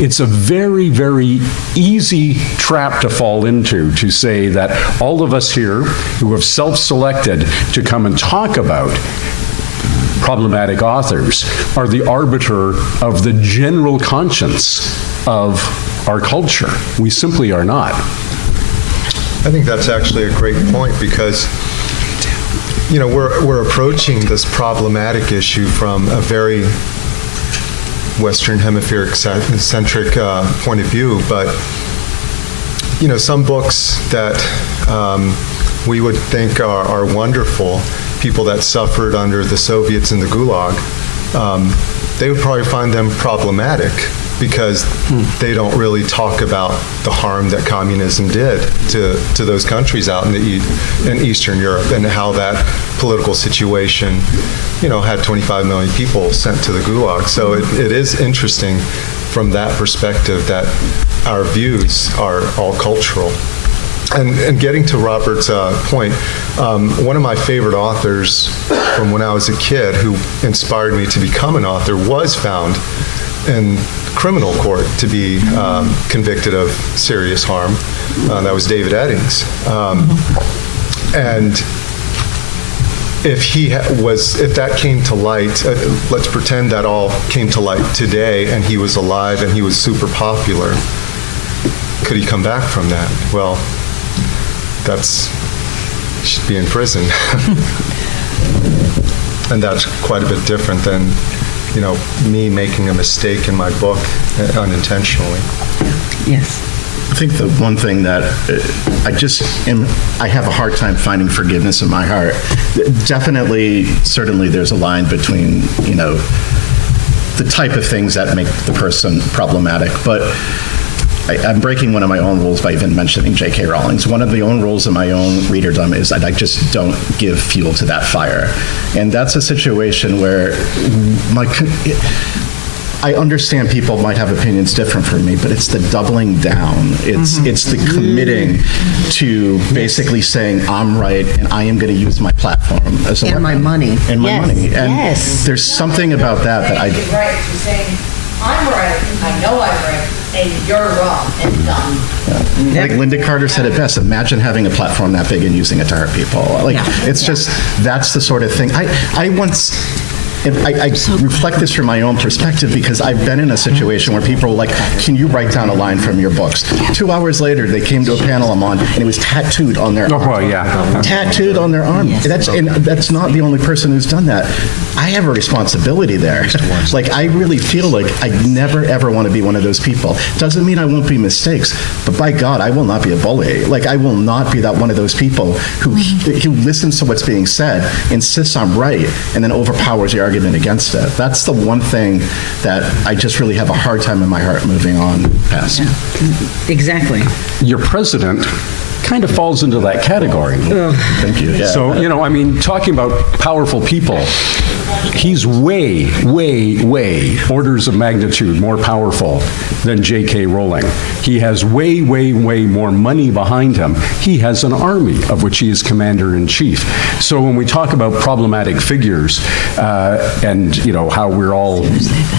It's a very, very easy trap to fall into, to say that all of us here who have self-selected to come and talk about problematic authors are the arbiter of the general conscience of our culture. We simply are not. I think that's actually a great point because, you know, we're approaching this problematic issue from a very Western Hemispheric centric point of view, but, you know, some books that we would think are wonderful, people that suffered under the Soviets in the Gulag, they would probably find them problematic because they don't really talk about the harm that communism did to those countries out in Eastern Europe and how that political situation, you know, had 25 million people sent to the Gulag. So it is interesting from that perspective that our views are all cultural. And getting to Robert's point, one of my favorite authors from when I was a kid who inspired me to become an author was found in criminal court to be convicted of serious harm. That was David Eddings. And if that came to light, let's pretend that all came to light today and he was alive and he was super popular, could he come back from that? Well, he should be in prison. And that's quite a bit different than, you know, me making a mistake in my book unintentionally. Yes. I think the one thing that I have a hard time finding forgiveness in my heart. Definitely, certainly there's a line between, you know, the type of things that make the person problematic, but I'm breaking one of my own rules by even mentioning J.K. Rowling. One of the own rules in my own readerdom is that I just don't give fuel to that fire. And that's a situation where I understand people might have opinions different from me, but it's the doubling down. It's the committing to basically saying, I'm right, and I am going to use my platform as a And my weapon. money. And my Yes. money. And Yes. there's something about that I... You're right. You're saying, I'm right, I know I'm right, and you're wrong, and done. Like Linda Carter said it best, imagine having a platform that big and using it to hurt people. Like, it's just, that's the sort of thing. I once, and I reflect this from my own perspective because I've been in a situation where people were like, can you write down a line from your books? 2 hours later, they came to a panel I'm on, and it was tattooed on their arm. Oh, well, yeah. Tattooed on their arm. And that's not the only person who's done that. I have a responsibility there. Like, I really feel like I never, ever want to be one of those people. Doesn't mean I won't be mistakes, but by God, I will not be a bully. Like, I will not be that one of those people who listens to what's being said, insists I'm right, and then overpowers the argument against it. That's the one thing that I just really have a hard time in my heart moving on past. Exactly. Your president kind of falls into that category. Thank you. Yeah. So, you know, I mean, talking about powerful people, he's way, way, way orders of magnitude more powerful than J.K. Rowling. He has way, way, way more money behind him. He has an army of which he is commander-in-chief. So when we talk about problematic figures and, you know, how we're all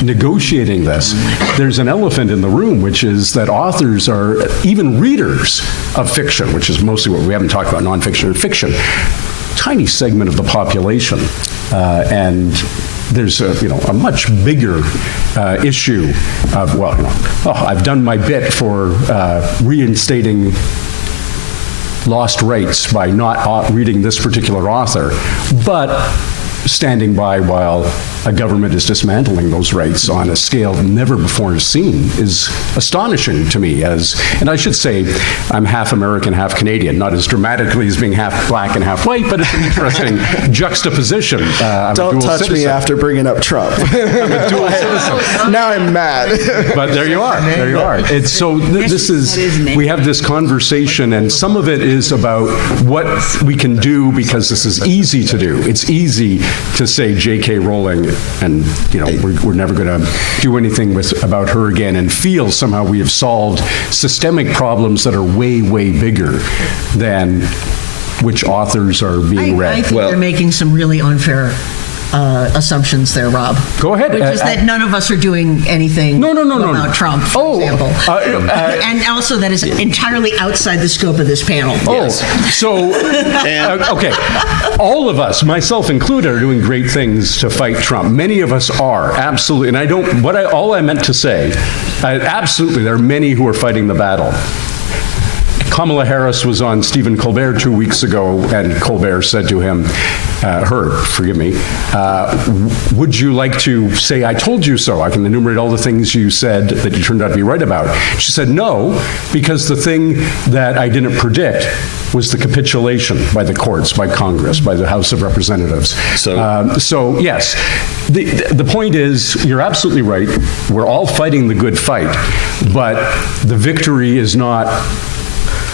negotiating this, there's an elephant in the room, which is that authors are, even readers of fiction, which is mostly what we haven't talked about, nonfiction or fiction, tiny segment of the population. And there's a much bigger issue of, well, you know, I've done my bit for reinstating lost rights by not reading this particular author, but standing by while a government is dismantling those rights on a scale never before seen is astonishing to me. And I should say, I'm half American, half Canadian, not as dramatically as being half black and half white, but it's an interesting juxtaposition. I'm a Don't dual touch me citizen. after bringing up Trump. I'm a dual citizen. Now I'm mad. But there you are. There you are. It's so this is we have this conversation, and some of it is about what we can do because this is easy to do. It's easy to say J.K. Rowling, and you know we're never going to do anything about her again, and feel somehow we have solved systemic problems that are way, way bigger than which authors are being read. I think they're making some really unfair assumptions there, Rob. Go ahead. Which is that none of us are doing anything No. about Trump, for example. And also that is entirely outside the scope of this panel. So, okay, all of us, myself included, are doing great things to fight Trump. Many of us are, absolutely. And all I meant to say, absolutely, there are many who are fighting the battle. Kamala Harris was on Stephen Colbert 2 weeks ago, and Colbert said to him, would you like to say, I told you so? I can enumerate all the things you said that you turned out to be right about. She said, no, because the thing that I didn't predict was the capitulation by the courts, by Congress, by the House of Representatives. So yes, the point is, you're absolutely right. We're all fighting the good fight, but the victory is not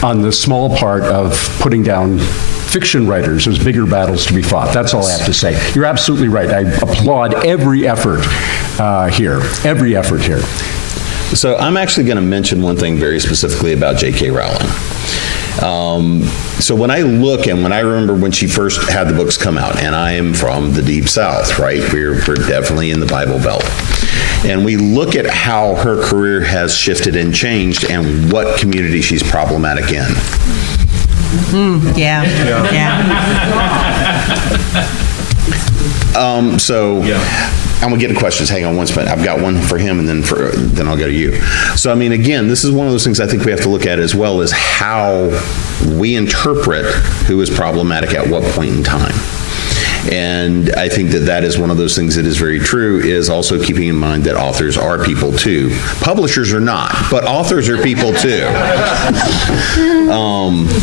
on the small part of putting down fiction writers. There's bigger battles to be fought. That's all I have to say. You're absolutely right. I applaud every effort here. Every effort here. So I'm actually going to mention one thing very specifically about J.K. Rowling. So when I look and when I remember when she first had the books come out, and I am from the Deep South, right? We're definitely in the Bible Belt. And we look at how her career has shifted and changed and what community she's problematic in. Yeah. So I'm gonna get to questions. Hang on one second. I've got one for him, and then I'll go to you. So I mean, again, this is one of those things I think we have to look at as well, as how we interpret who is problematic at what point in time. And I think that is one of those things that is very true, is also keeping in mind that authors are people too. Publishers are not, but authors are people too.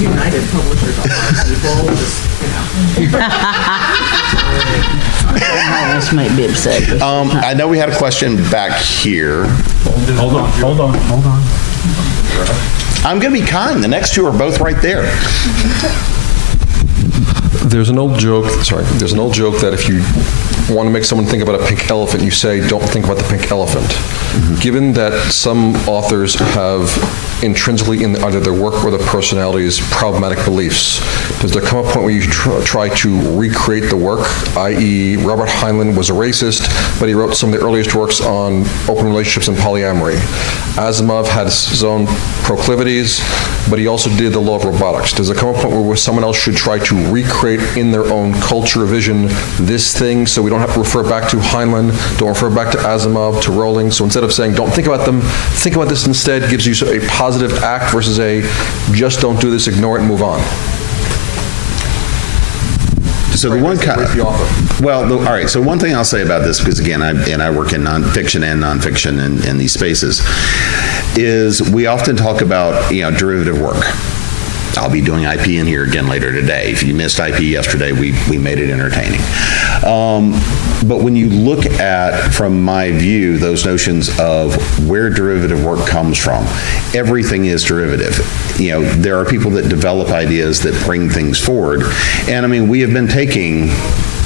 United Publishers are people, This might be upset. I know we had a question back here. Hold on. I'm going to be kind. The next two are both right there. There's an old joke that if you want to make someone think about a pink elephant, you say, don't think about the pink elephant. Mm-hmm. Given that some authors have intrinsically in either their work or their personalities problematic beliefs, does there come a point where you try to recreate the work, i.e. Robert Heinlein was a racist, but he wrote some of the earliest works on open relationships and polyamory. Asimov had his own proclivities, but he also did the law of robotics. Does there come a point where someone else should try to recreate in their own culture or vision this thing, so we don't have to refer back to Heinlein, don't refer back to Asimov, to Rowling? So instead of saying, don't think about them, think about this instead, gives you a positive act versus a just don't do this, ignore it, and move on. So the one all right. So one thing I'll say about this, because again, I work in nonfiction and nonfiction in these spaces, is we often talk about derivative work. I'll be doing IP in here again later today. If you missed IP yesterday, we made it entertaining. But when you look at, from my view, those notions of where derivative work comes from, everything is derivative. There are people that develop ideas that bring things forward. And I mean, we have been taking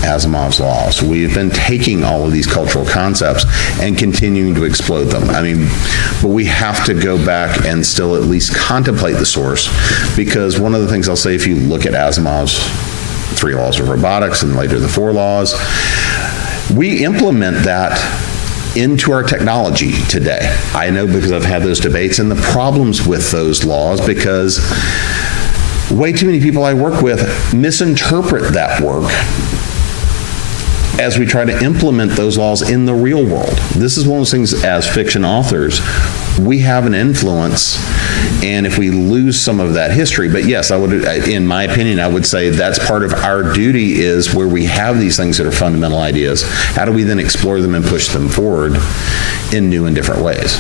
Asimov's laws. We've been taking all of these cultural concepts and continuing to explode them. I mean, but we have to go back and still at least contemplate the source, because one of the things I'll say, if you look at Asimov's 3 laws of robotics and later the 4 laws, we implement that into our technology today. I know, because I've had those debates and the problems with those laws, because way too many people I work with misinterpret that work as we try to implement those laws in the real world. This is one of those things, as fiction authors, we have an influence, and if we lose some of that history, but yes, I would, in my opinion, I would say that's part of our duty, is where we have these things that are fundamental ideas, how do we then explore them and push them forward in new and different ways?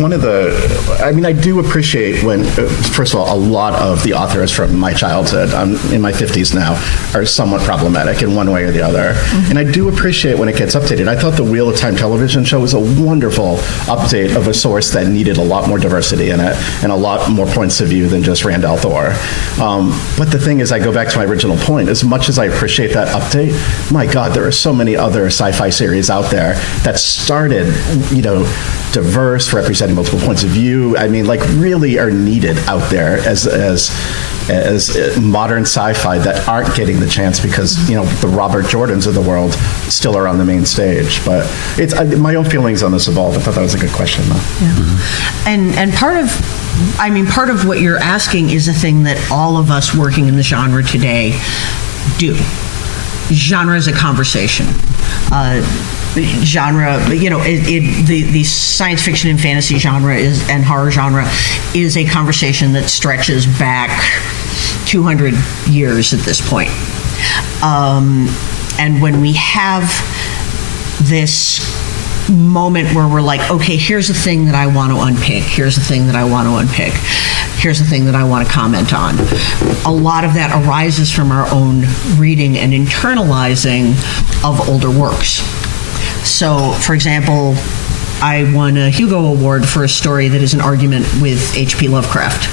I think I do appreciate when, first of all, a lot of the authors from my childhood, I'm in my 50s now, are somewhat problematic in one way or the other. Mm-hmm. And I do appreciate when it gets updated. I thought the Wheel of Time television show was a wonderful update of a source that needed a lot more diversity in it and a lot more points of view than just Rand Althor. But the thing is, I go back to my original point. As much as I appreciate that update, my God, there are so many other sci-fi series out there that started, diverse, representing multiple points of view. I mean, really are needed out there as as modern sci-fi that aren't getting the chance because, the Robert Jordans of the world still are on the main stage. But my own feelings on this evolved. I thought that was a good question, though. Yeah. And part of what you're asking is a thing that all of us working in the genre today do. Genre is a conversation. Genre, the science fiction and fantasy genre and horror genre is a conversation that stretches back 200 years at this point. And when we have this moment where we're like, okay, here's the thing that I want to unpick, here's the thing that I want to unpick, here's the thing that I want to comment on. A lot of that arises from our own reading and internalizing of older works. So, for example, I won a Hugo Award for a story that is an argument with H.P. Lovecraft.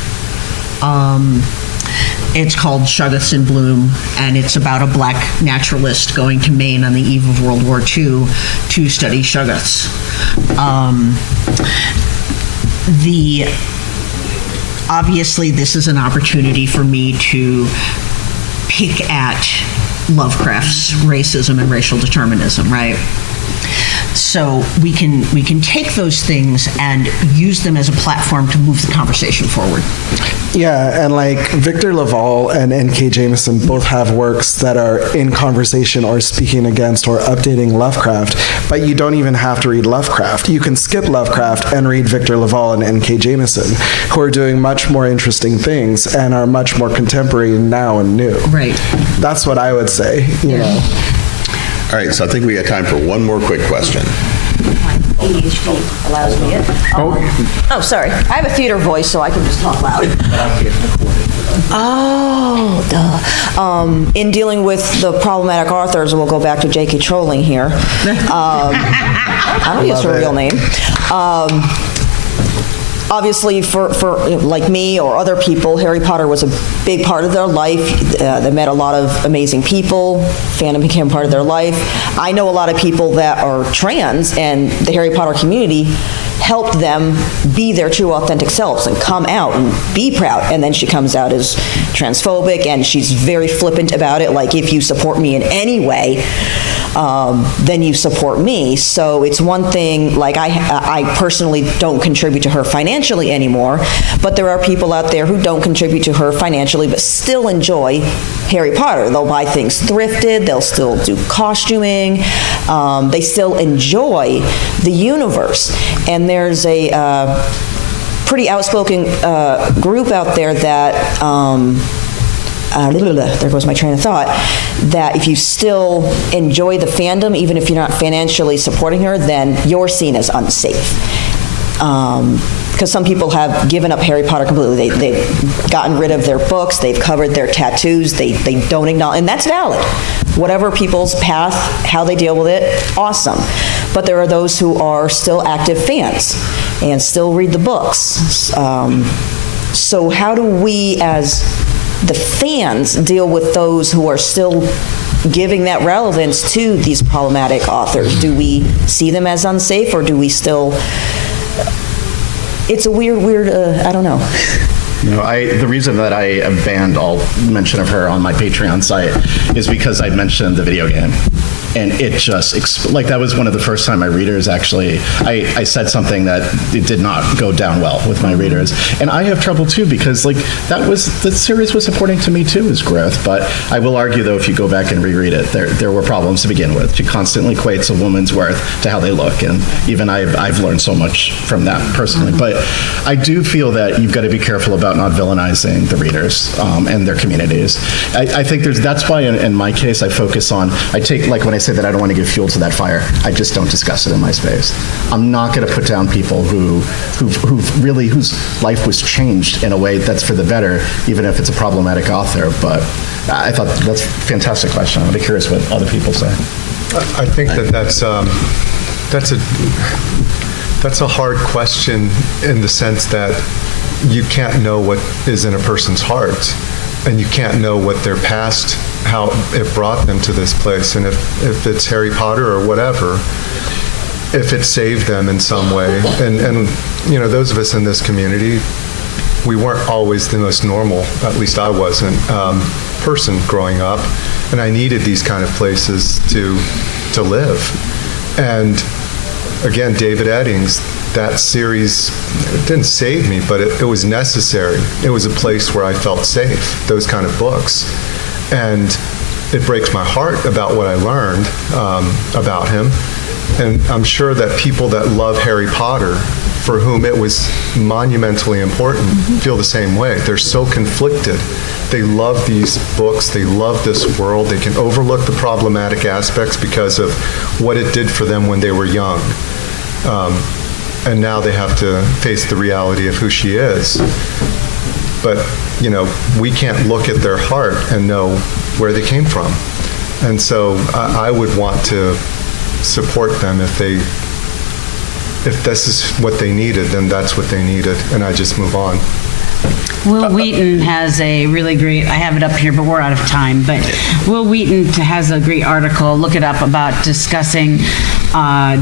It's called Shoggoths in Bloom, and it's about a black naturalist going to Maine on the eve of World War II to study Shoggoths. Obviously, this is an opportunity for me to pick at Lovecraft's racism and racial determinism, right? So we can take those things and use them as a platform to move the conversation forward. Yeah, and like Victor LaValle and N.K. Jemisin both have works that are in conversation or speaking against or updating Lovecraft, but you don't even have to read Lovecraft. You can skip Lovecraft and read Victor LaValle and N.K. Jemisin, who are doing much more interesting things and are much more contemporary now and new. Right. That's what I would say, you know. All right, so I think we got time for one more quick question. ADHD allows me it. Oh, sorry. I have a theater voice, so I can just talk loud. Oh, duh. In dealing with the problematic authors, we'll go back to J.K. Rowling here. I don't use her real name. Obviously, for like me or other people, Harry Potter was a big part of their life. They met a lot of amazing people. Fandom became part of their life. I know a lot of people that are trans, and the Harry Potter community helped them be their true, authentic selves and come out and be proud. And then she comes out as transphobic, and she's very flippant about it. Like, if you support me in any way, then you support me. So it's one thing, like I personally don't contribute to her financially anymore, but there are people out there who don't contribute to her financially but still enjoy Harry Potter. They'll buy things thrifted, they'll still do costuming, they still enjoy the universe. And there's a pretty outspoken group out there that there goes my train of thought, that if you still enjoy the fandom, even if you're not financially supporting her, then you're seen as unsafe. Because some people have given up Harry Potter completely. They've gotten rid of their books, they've covered their tattoos, they don't acknowledge, and that's valid. Whatever people's path, how they deal with it, awesome. But there are those who are still active fans and still read the books. So how do we, as the fans, deal with those who are still giving that relevance to these problematic authors? Do we see them as unsafe, or do we still... It's a weird, I don't know. The reason that I banned all mention of her on my Patreon site is because I mentioned the video game. And it just, that was one of the first time my readers actually, I said something that it did not go down well with my readers. And I have trouble too, because the series was supporting to me too as growth. But I will argue though, if you go back and reread it, there were problems to begin with. She constantly equates a woman's worth to how they look. And even I've learned so much from that personally. But I do feel that you've got to be careful about not villainizing the readers and their communities. I think that's why in my case, I focus on, when I say that I don't want to give fuel to that fire, I just don't discuss it in my space. I'm not going to put down people whose life was changed in a way that's for the better, even if it's a problematic author. But I thought that's a fantastic question. I'm curious what other people say. I think that's a hard question in the sense that you can't know what is in a person's heart, and you can't know what their past, how it brought them to this place, and if it's Harry Potter or whatever, if it saved them in some way. And those of us in this community, we weren't always the most normal, at least I wasn't, person growing up, and I needed these kind of places to live. And again, David Eddings, that series, it didn't save me, but it was necessary. It was a place where I felt safe, those kind of books. And it breaks my heart about what I learned about him. And I'm sure that people that love Harry Potter, for whom it was monumentally important, feel the same way. They're so conflicted. They love these books. They love this world. They can overlook the problematic aspects because of what it did for them when they were young. And now they have to face the reality of who she is. But, you know, we can't look at their heart and know where they came from. And so I would want to support them if this is what they needed, then that's what they needed, and I just move on. Will Wheaton has a really great, I have it up here, but we're out of time, but Will Wheaton has a great article, look it up, about discussing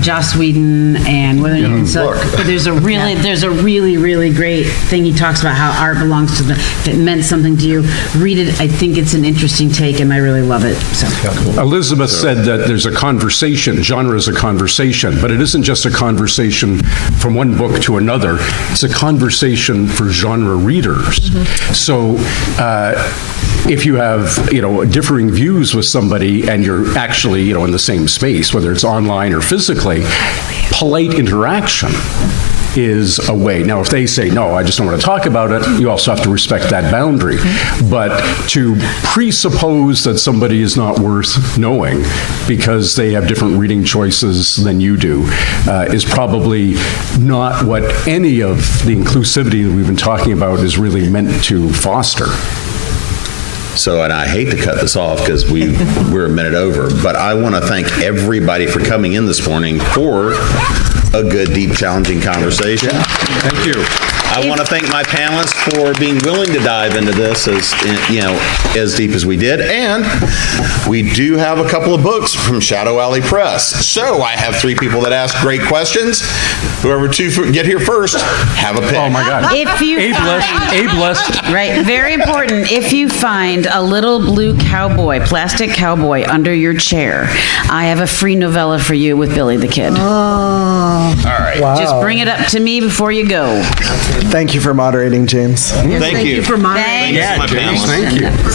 Joss Whedon and whether you can sell, but there's a really, really great thing he talks about how art belongs to if it meant something to you. Read it. I think it's an interesting take, and I really love it. So. Elizabeth said that there's a conversation, genre is a conversation, but it isn't just a conversation from one book to another. It's a conversation for genre readers. So if you have, differing views with somebody and you're actually, in the same space, whether it's online or physically, polite interaction is a way. Now, if they say, no, I just don't want to talk about it, you also have to respect that boundary. But to presuppose that somebody is not worth knowing because they have different reading choices than you do is probably not what any of the inclusivity that we've been talking about is really meant to foster. So, and I hate to cut this off because we're a minute over, but I want to thank everybody for coming in this morning for a good, deep, challenging conversation. Yeah. Thank you. I want to thank my panelists for being willing to dive into this as deep as we did. And we do have a couple of books from Shadow Alley Press. So I have 3 people that asked great questions. Whoever get here first, have a pick. Oh my God. If you Ableist. Right, very important. If you find a little blue cowboy, plastic cowboy under your chair, I have a free novella for you with Billy the Kid. All right. Wow. Just bring it up to me before you go. Thank you for moderating, James. Thank you. for moderating. Thanks. Thanks to my James, panelists. thank you.